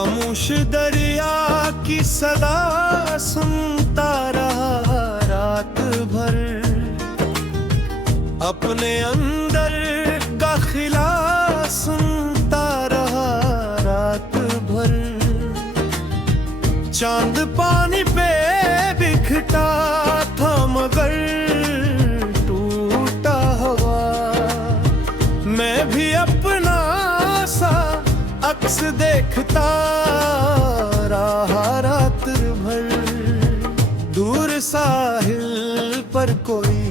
खामोश दरिया की सदा सुनता रहा रात भर, अपने अंदर का खिला सुनता रहा रात भर। चांद पानी पे बिखटा था मगर टूटा हुआ, मैं भी अपना सा अक्स देखता रहा रात भर। दूर साहिल पर कोई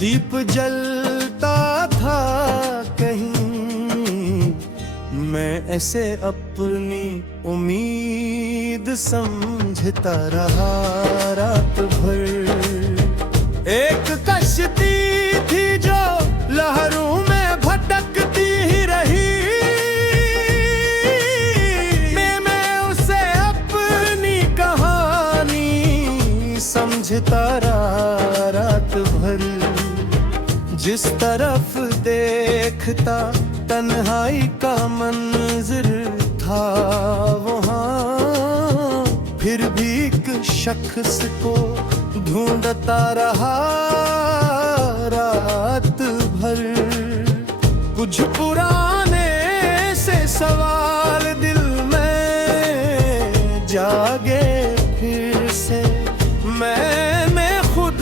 दीप जलता था कहीं, मैं ऐसे अपनी उम्मीद समझता रहा रात भर। एक कश्ती थी जो लहरों में भटकती ही रही, समझता रहा रात भर। जिस तरफ देखता तन्हाई का मंजर था वहाँ, फिर भी एक शख्स को ढूंढता रहा रात भर। कुछ पुराने से सवाल दिल में जागे फिर से, मैंने खुद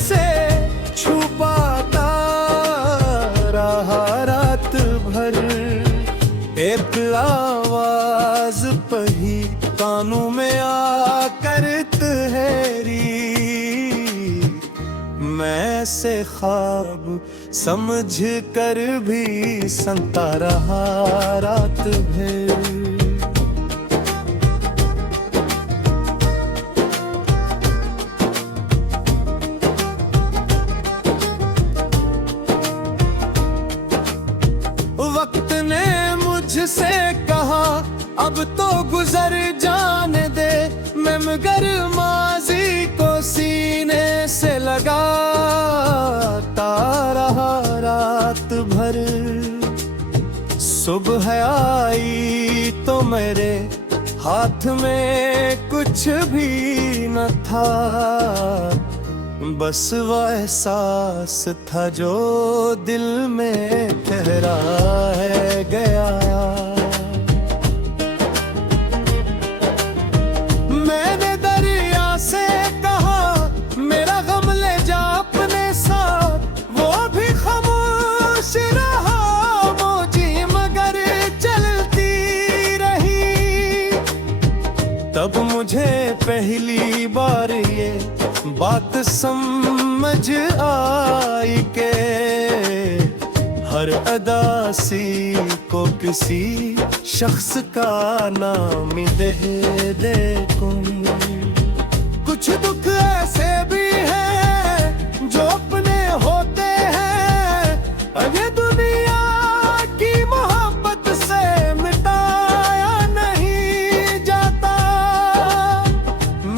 से छुपाता रहा रात भर। एक आवाज पही कानों में आकर ठहरी, मैं से ख्वाब समझ कर भी सुनता रहा रात भर। वक्त ने मुझसे कहा अब तो गुजर जाने दे, मैं मगर माजी को सीने से लगाता रहा रात भर। सुबह आई तो मेरे हाथ में कुछ भी न था, बस वो एहसास था जो दिल में ठहरा है गया। मैंने दरिया से कहा मेरा गम ले जा अपने साथ, वो भी खामोश रहा मौजी मगर चलती रही। तब मुझे पहली बार ये बात समझ आई के हर अदासी को किसी शख्स का नाम दे दे कोई। कुछ दुख ऐसे भी हैं जो अपने होते हैं, पर ये दुनिया की मोहब्बत से मिटाया नहीं जाता।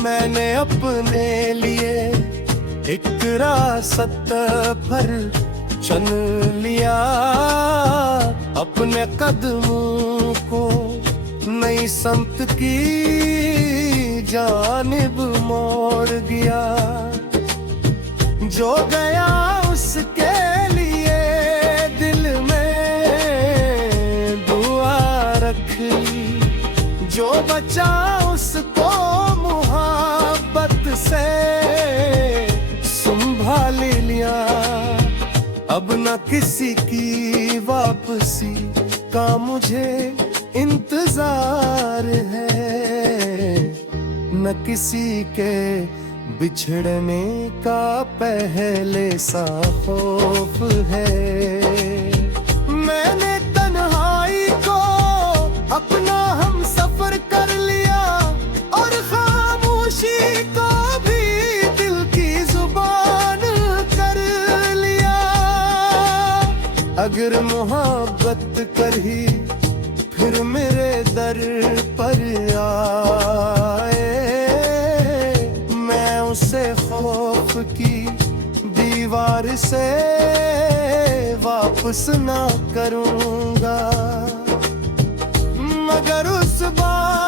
मैंने अपने लिए एक रास्ता पर चुन लिया, अपने कदमों को नई समत की जानिब मोड़ दिया। जो गया उसके लिए दिल में दुआ रख ली, जो बचा उसको मोहब्बत से संभाल लिया। अब न किसी की वापसी का मुझे इंतजार है, न किसी के बिछड़ने का पहले सा खौफ है। मैंने तन्हाई को अपना हम सफर कर लिया, और खामोशी को भी दिल की जुबान कर लिया। अगर मोहब्बत कर ही फिर मेरे दर पर आए, मैं उसे खौफ की दीवार से वापस ना करूँगा। मगर उस बार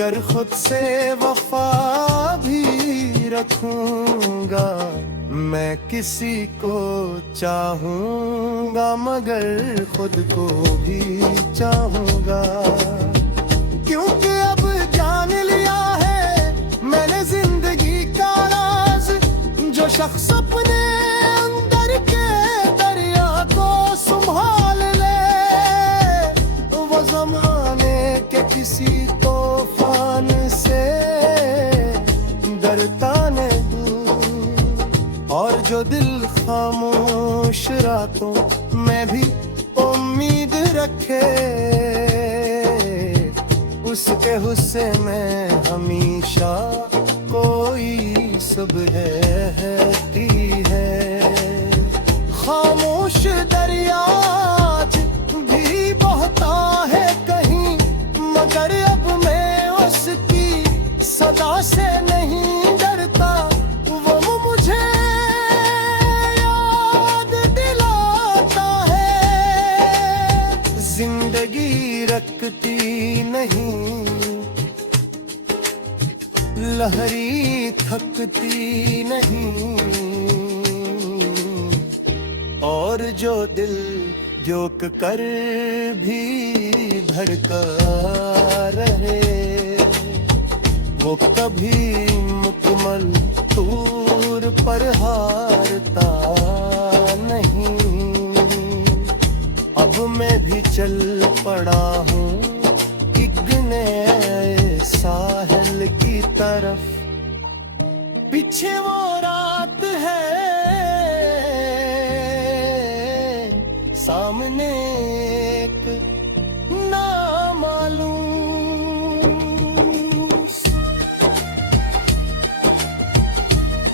मगर खुद से वफा भी रखूंगा। मैं किसी को चाहूंगा मगर खुद को भी चाहूंगा। क्योंकि अब जान लिया है मैंने जिंदगी का राज, जो शख्स अपने अंदर के दरिया को संभाल ले, वो जमाने के किसी तूफान से डरता नहीं। और जो दिल खामोश रातों में भी उम्मीद रखे, उसके हुस्से में हमेशा कोई सुबह रहती है। खामोश दरिया आज भी बहता है कहीं, मगर अब मैं उसकी सदा से नहीं डरता। वो मुझे याद दिलाता है जिंदगी रखती नहीं, लहरी थकती नहीं। और जो दिल जोक कर भी धड़का रहे, वो कभी मुकम्मल तूर पर हारता नहीं। अब मैं भी चल पड़ा हूँ एक नए साहिल की तरफ, पीछे वो रात है सामने एक नामालूम।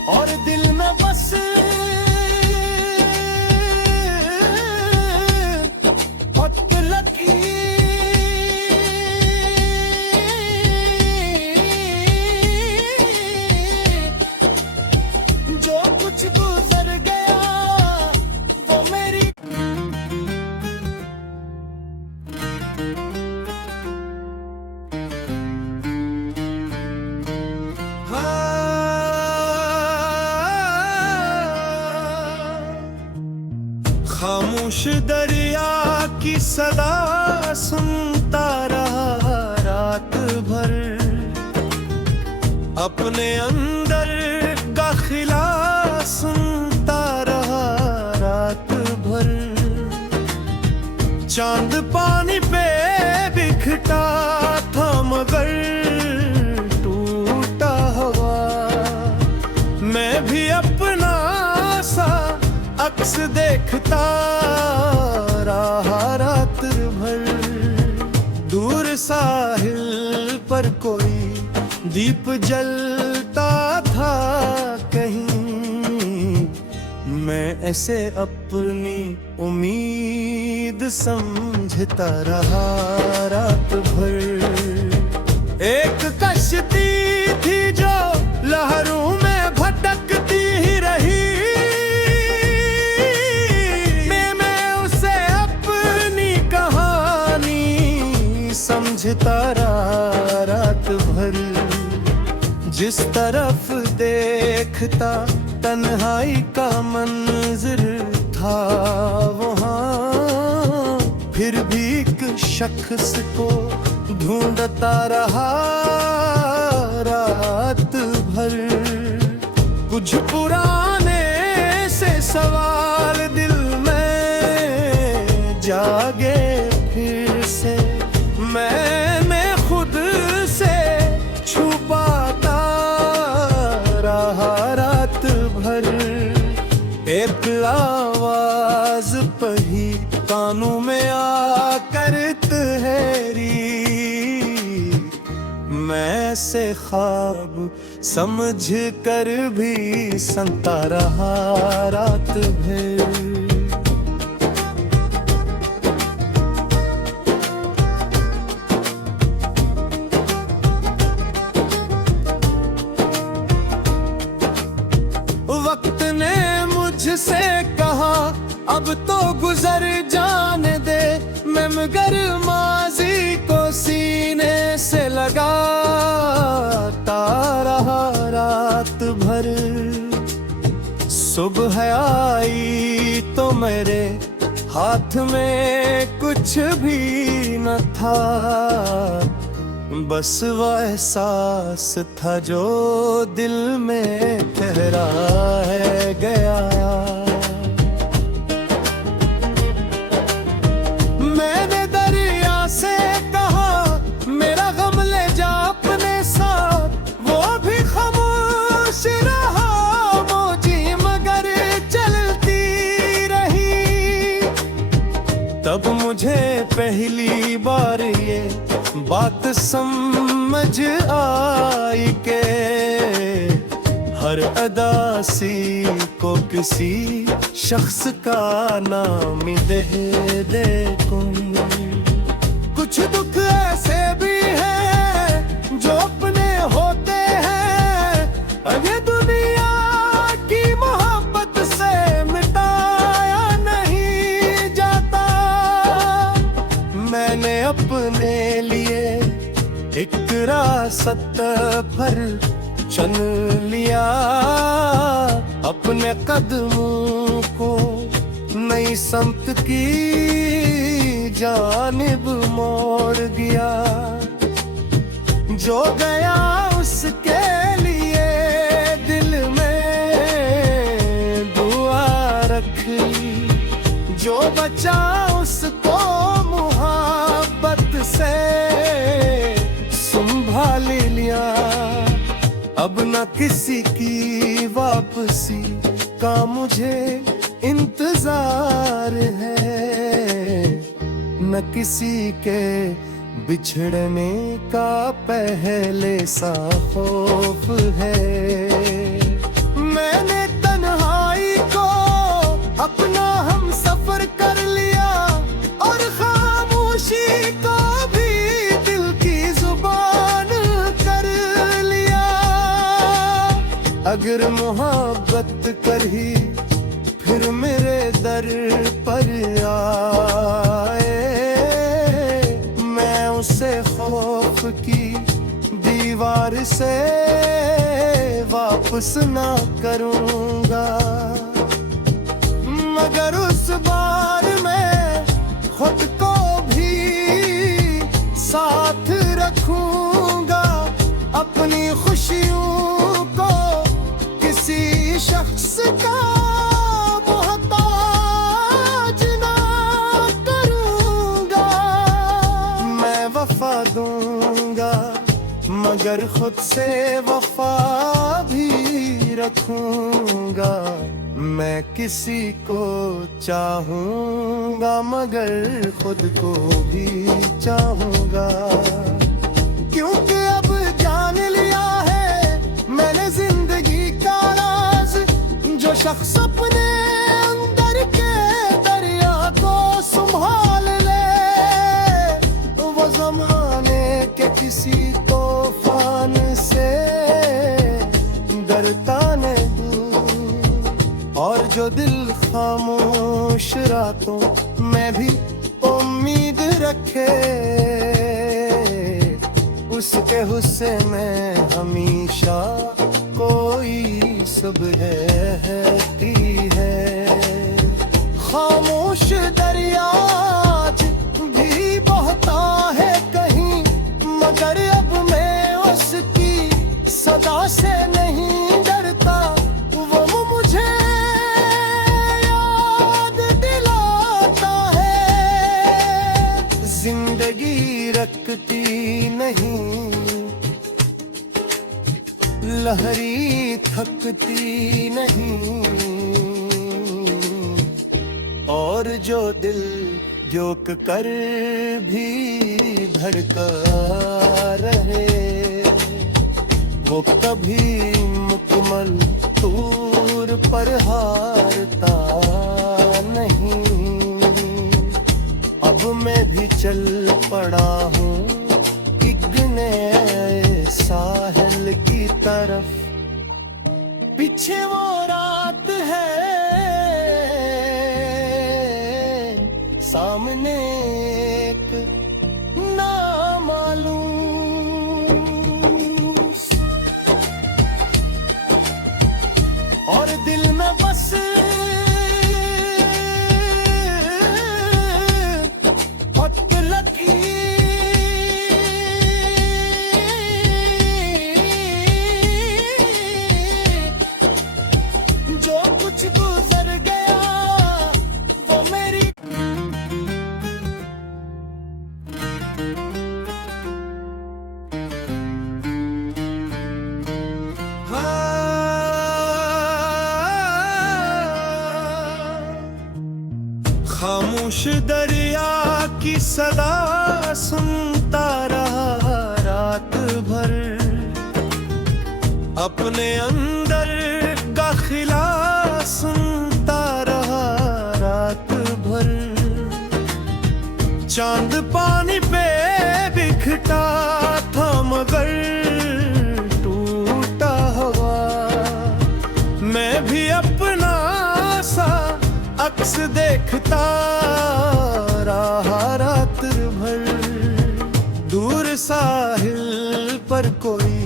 और दिल में बस पट लगी जो कुछ गुजर गया वो मेरी। खामोश दरिया की सदा सुनता रहा रात भर, अपने अंदर का खिला सुनता रहा रात भर। चांद पानी पे बिखटा था मगर टूटा हुआ, मैं भी अपना सा अक्स देखता रहा रात भर। दूर साहिल पर कोई दीप जलता था कहीं, मैं ऐसे अपनी उम्मीद समझता रहा रात भर। एक कश्ती थी जो लहरों में भटकती ही रही, समझता रहा रात भर। जिस तरफ देखता तन्हाई का मंजर था वहाँ, फिर भी एक शख्स को ढूंढता रहा रात भर। कुछ पुराने से सवाल दिल में जागे फिर से, मैं खुद से छुपाता रहा रात भर। एक आवाज पही कानों में आकर तहरी, मैं से ख्वाब समझ कर भी सुनता रहा रात भर। वक्त ने मुझसे कहा अब तो गुजर जाने दे, मैं मगर माजी को सीने से लगा भर। सुबह आई तो मेरे हाथ में कुछ भी न था, बस वो एहसास था जो दिल में ठहरा है गया। मैंने दरिया से कहा मेरा गम ले जा अपने साथ, वो भी खामोश रहा मौजी मगर चलती रही। तब मुझे पहली बार ये बात समझ आई के हर अदासी को किसी शख्स का नाम दे दे कोई। कुछ दुख ऐसे भी हैं जो अपने होते हैं, अरे दुनिया की मोहब्बत से मिटाया नहीं जाता। मैंने अपने लिए एक रास्ता पर चुन लिया, अपने कदमों को नई समत की जानिब मोड़ दिया। जो गया उसके लिए दिल में दुआ रख ली, जो बचा उसको मोहब्बत से संभाल लिया। अब न किसी की वापसी का मुझे इंतजार है, न किसी के बिछड़ने का पहले सा खौफ है। मैंने तन्हाई को अपना हम सफर कर लिया और खामोशी को भी दिल की जुबान कर लिया। अगर मोहब्बत कर ही फिर मेरे दर पर आए, मैं उसे खौफ की दीवार से वापस ना करूंगा। मगर उस बार मैं खुद को भी साथ रखूंगा, अपनी खुशियों को किसी शख्स का मोहताज ना करूंगा। मैं वफा दूंगा मगर खुद से वफा भी रखूंगा। मैं किसी को चाहूंगा मगर खुद को भी चाहूंगा। क्योंकि अब जान लिया है मैंने जिंदगी का राज, जो शख्स अपने अंदर के दरिया को संभाल ले, वो जमाने के किसी तूफान से डरता नहीं। और जो दिल खामोश रातों में भी उम्मीद रखे, उसके हुस्से में हमेशा कोई सुबह रहती है। खामोश दरिया आज भी बहता है कहीं, मगर अब मैं उसकी सदा से नहीं डरता। वो मुझे याद दिलाता है जिंदगी रखती नहीं, लहरी थकती नहीं। और जो दिल जोक कर भी धड़का रहे, वो कभी मुकम्मल तूर पर हारता नहीं। अब मैं भी चल पड़ा हूँ एक नए साहिल की तरफ, पीछे वो रात है सामने एक नामालूम। खामोश दरिया की सदा सुनता रहा रात भर, अपने अंदर दाखिला सुनता रहा रात भर। चांद पानी पे बिखटा था मगर टूटा हुआ, मैं भी अपना सा अक्स देखता रहा रात भर। दूर साहिल पर कोई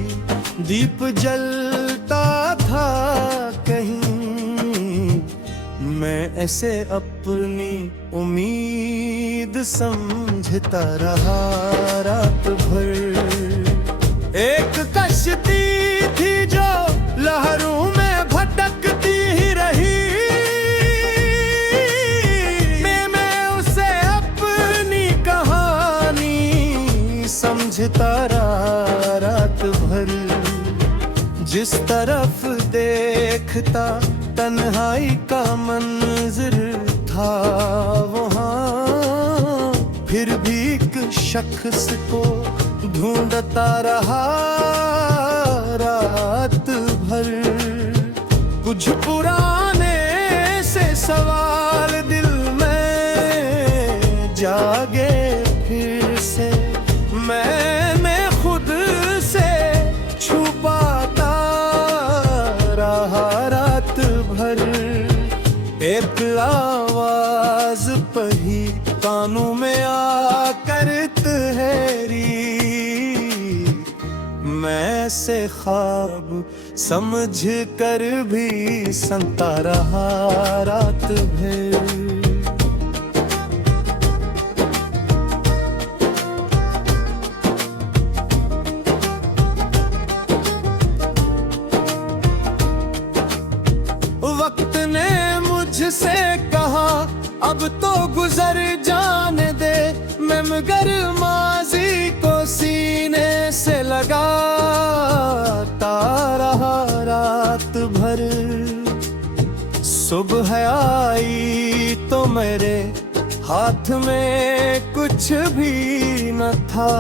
दीप जलता था कहीं, मैं ऐसे अपनी उम्मीद समझता रहा रात भर। एक कश्ती थी जो लहरों में भटकती ही रही, मैं उसे अपनी कहानी समझता रहा रात भर। जिस तरफ देखता तन्हाई का मंजर था वहाँ, फिर भी एक शख्स को ढूंढता रहा रात भर। कुछ पुराने से सवाल दिल में जागे फिर से, मैंने खुद से छुपाता रहा रात भर। एक आवाज पही कानों में आकर तहरी, मैं से ख्वाब समझ कर भी सुनता रहा रात भर। वक्त ने मुझसे कहा अब तो गुजर जाने दे, मैं मगर माजी को सीने से लगाता रहा रात भर। सुबह आई तो मेरे हाथ में कुछ भी न था,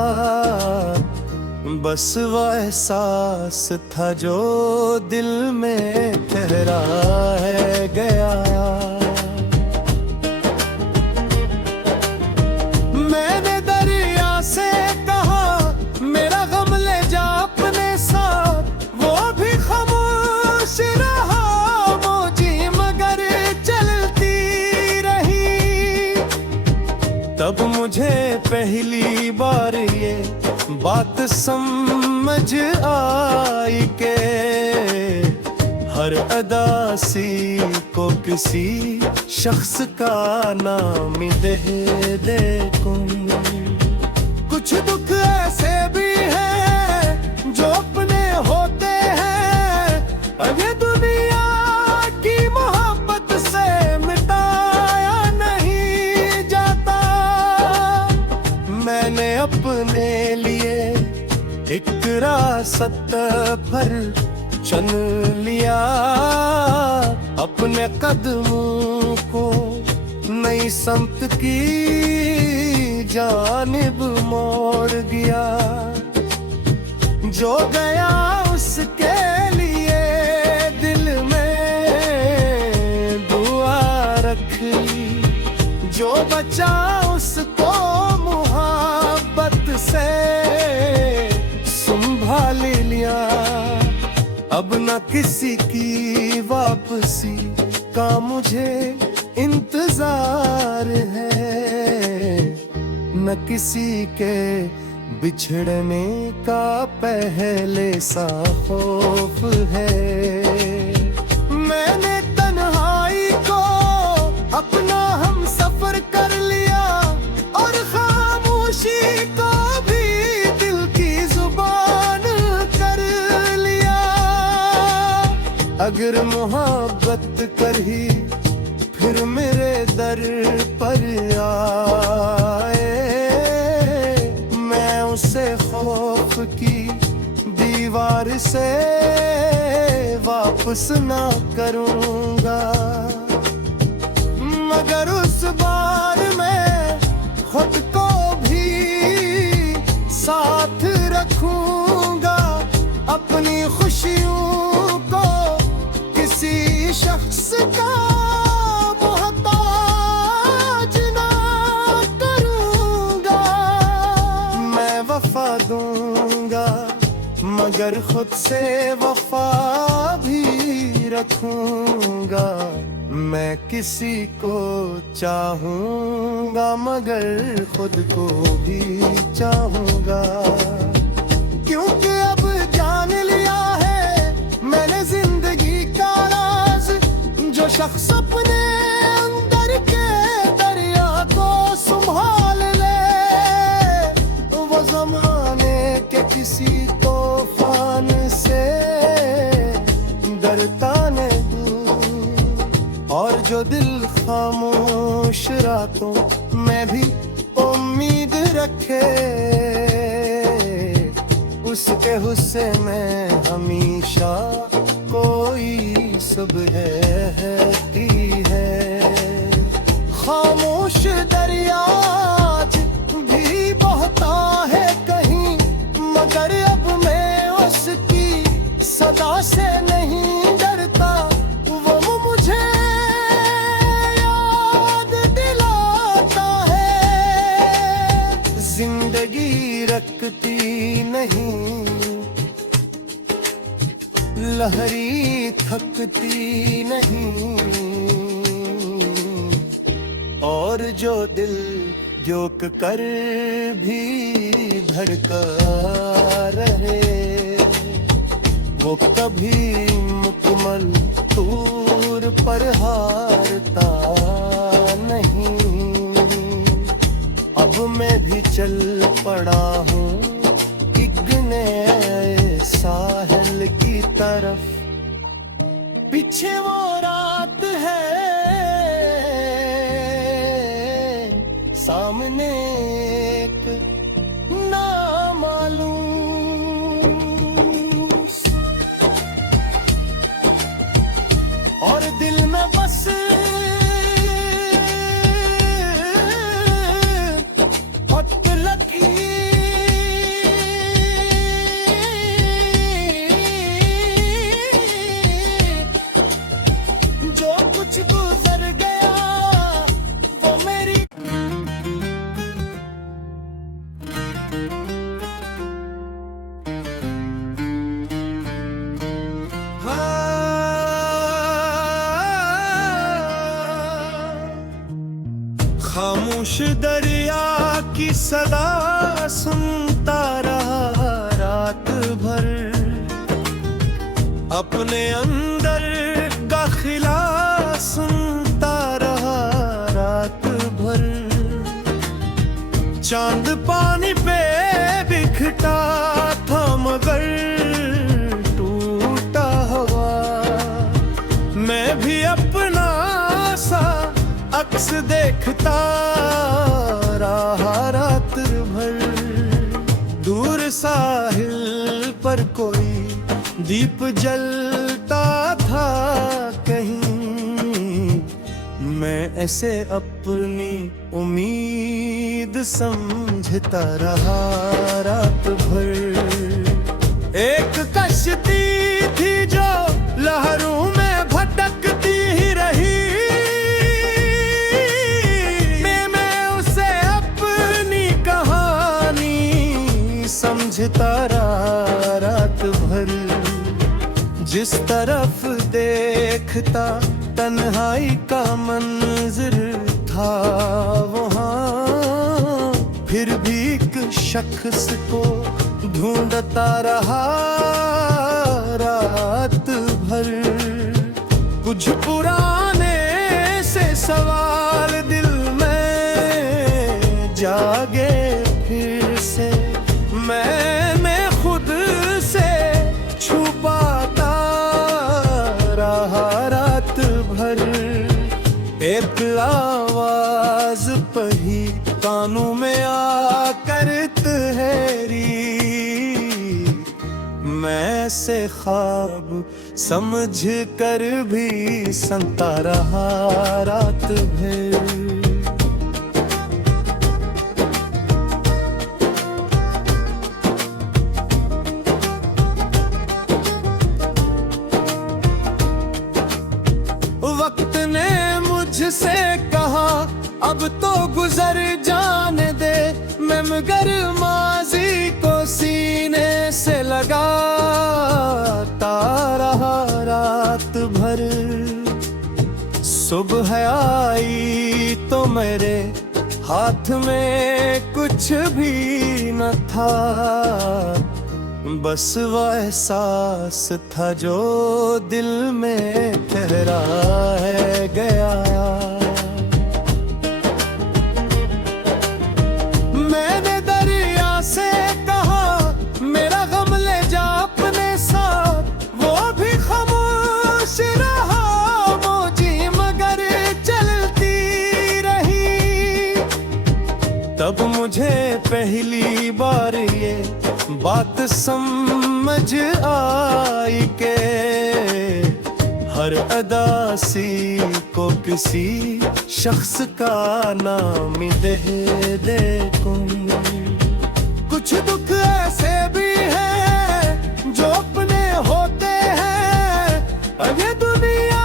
बस वह एहसास था जो दिल में ठहरा है गया। मैंने दरिया से कहा मेरा गम ले जा अपने साथ, वो भी खामोश रहा मौजी मगर चलती रही। तब मुझे पहली बार ये बात समझ आई के हर अदासी को किसी शख्स का नाम दे दे कोई। कुछ दुख ऐसे भी हैं जो अपने होते हैं, अब ये दुनिया की मोहब्बत से मिटाया नहीं जाता। मैंने अपने लिए एक रास्ता पर चुन लिया, अपने कदमों को नई समत की जानिब मोड़ दिया। जो गया उसके लिए दिल में दुआ रख ली, जो बचा उसको मोहब्बत से संभाल लिया। अब न किसी की वापसी का मुझे इंतजार है, न किसी के बिछड़ने का पहले सा खौफ है। मैंने तन्हाई को अपना हम सफर कर लिया और खामोशी को भी दिल की जुबान कर लिया। अगर मोहब्बत कर ही फिर मेरे दर पर आए, मैं उसे खौफ की दीवार से वापस ना करूंगा। मगर उस बात मगर खुद से वफा भी रखूंगा। मैं किसी को चाहूंगा मगर खुद को भी चाहूंगा। क्योंकि अब जान लिया है मैंने जिंदगी का राज, जो शख्स अपने अंदर के दरिया को संभाल ले, वो जमाने के किसी तूफान से डरता नहीं। और जो दिल खामोश रातों में भी उम्मीद रखे, उसके हुस्से में हमेशा कोई सुबह रहती है। खामोश दरिया आज भी बहता है कहीं, मगर अब मैं उसकी सदा से नहीं डरता। वो मुझे याद दिलाता है जिंदगी रखती नहीं, लहरी थकती नहीं। और जो दिल जोक कर भी धड़का रहे, वो कभी मुकम्मल तूर पर हारता नहीं। अब मैं भी चल पड़ा हूँ एक नए साहिल की तरफ, पीछे वो रात है सामने एक नामालूम। और दिल में बस हट लगी जो कुछ गुजर गया वो मेरी। खामोश दरिया की सदा सुनता रहा रात भर, अपने अंदर दाखिला सुनता रहा रात भर। चांद पानी पे बिखटा था मगर टूटा हुआ, मैं भी अपना सा अक्स देखता रहा रात भर। दूर साहिल पर कोई दीप जलता था कहीं, मैं ऐसे अपनी उम्मीद समझता रहा रात भर। एक कश्ती थी जो लहरों में भटकती ही रही, समझता रहा रात भर। जिस तरफ देखता तन्हाई का मंजर था वहाँ, फिर भी एक शख्स को ढूंढता रहा रात भर। कुछ पुराने से सवाल दिल में जागे फिर से, मैंने खुद से छुपाता रहा रात भर। एक आवाज पही कानों में आकर तहरी, मैं से ख्वाब समझ कर भी सुनता रहा रात भर। वक्त ने मुझसे कहा अब तो गुजर जाने दे, मैं मगर माजी को सीने से लगा भर सुबह आई तो मेरे हाथ में कुछ भी न था, बस वो एहसास था जो दिल में ठहरा है गया। मैंने दरिया से कहा मेरा गम ले जा अपने साथ, वो भी खामोश रहा मौजी मगर चलती रही। तब मुझे पहली बार ये बात समझ आई के हर अदासी को किसी शख्स का नाम दे दे कोई। कुछ दुख ऐसे भी हैं जो अपने होते हैं, अब ये दुनिया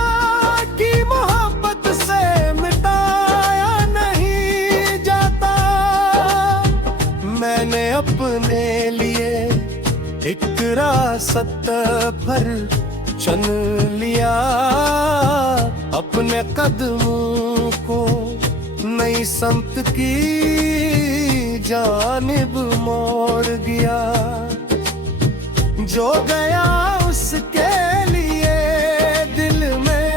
की मोहब्बत से मिटाया नहीं जाता। मैंने अपने लिए एक रास्ता पर चुन लिया, अपने कदमों को नई समत की जानिब मोड़ दिया। जो गया उसके लिए दिल में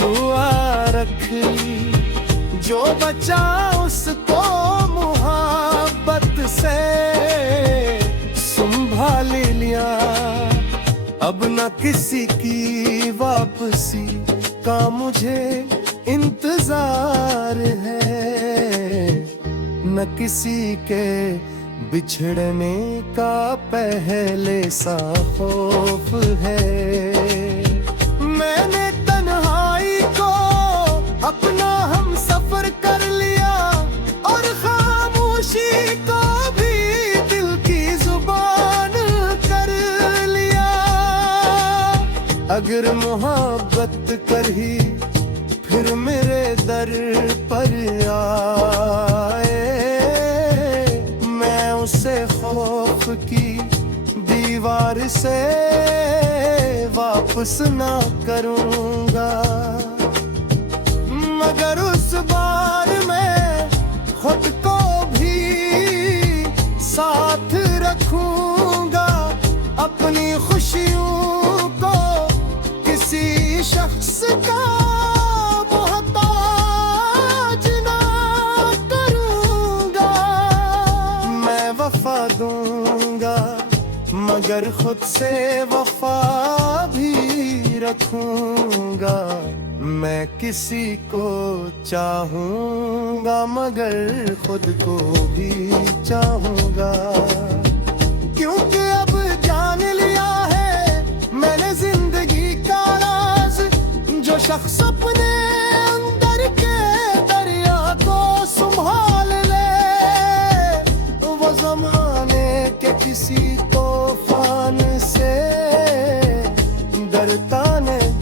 दुआ रख ली, जो बचा उसको मोहब्बत से संभाल लिया। अब न किसी की वापसी का मुझे इंतजार है, न किसी के बिछड़ने का पहले सा खौफ है। मैंने तन्हाई को अपना हम सफर कर लिया और खामोशी को भी दिल की जुबान कर लिया। अगर मोहब्बत कर ही फिर मेरे दर पर आए, मैं उसे खौफ की दीवार से वापस ना करूंगा। मगर उस बार मैं खुद को भी साथ रखूंगा, अपनी खुशियों को किसी शख्स का मोहताज ना करूंगा। मैं वफा दूंगा मगर खुद से वफा भी रखूंगा। मैं किसी को चाहूंगा मगर खुद को भी चाहूंगा। क्योंकि अब जान लिया है मैंने जिंदगी का राज, जो शख्स अपने अंदर के दरिया को संभाल ले, वो जमाने के किसी तूफान से डरता नहीं।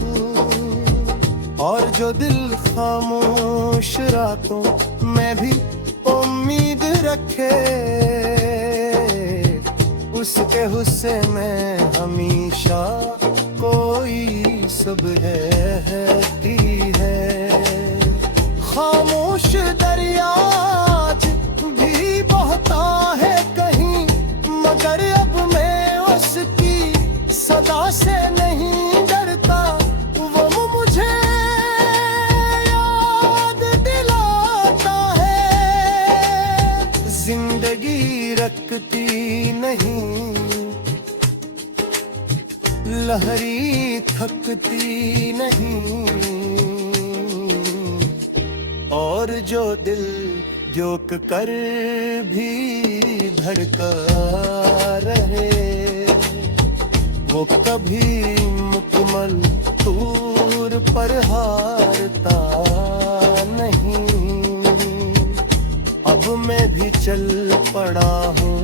और जो दिल खामोश रातों में भी उम्मीद रखे, उसके हुस्से में हमेशा कोई सुबह रहती है। खामोश दरिया आज भी बहता है कहीं, मगर अब मैं उसकी सदा से नहीं डरता। वो मुझे याद दिलाता है जिंदगी रखती नहीं, लहरी थकती नहीं। और जो दिल जोक कर भी धड़का रहे, वो कभी मुकम्मल तूर पर हारता नहीं। अब मैं भी चल पड़ा हूँ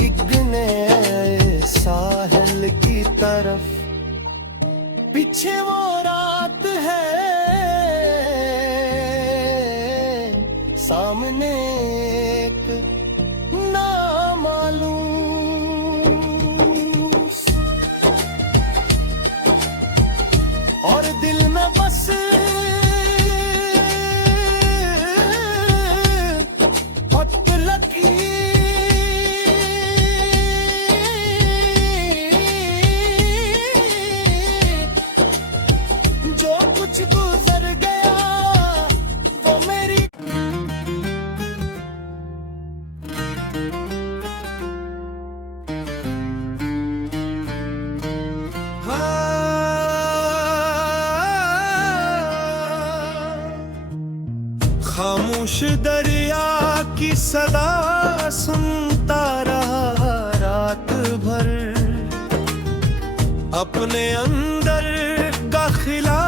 एक नए साहिल की तरफ, पीछे वो रात है सामने एक नामालूम। खामोश दरिया की सदा सुनता रहा रात भर, अपने अंदर गाखिला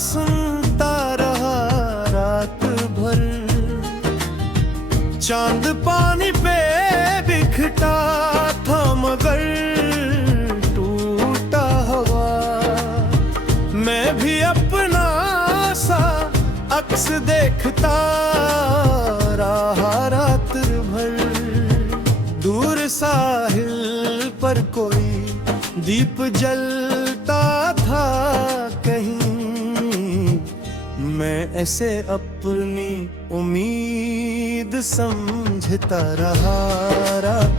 सुनता रहा रात भर। चांद पानी पे बिखटा था मगर टूटा हुआ, मैं भी अपना सा अक्स देखता रहा रात भर। दूर साहिल पर कोई दीप जलता था कहीं, मैं ऐसे अपनी उम्मीद समझता रहा रात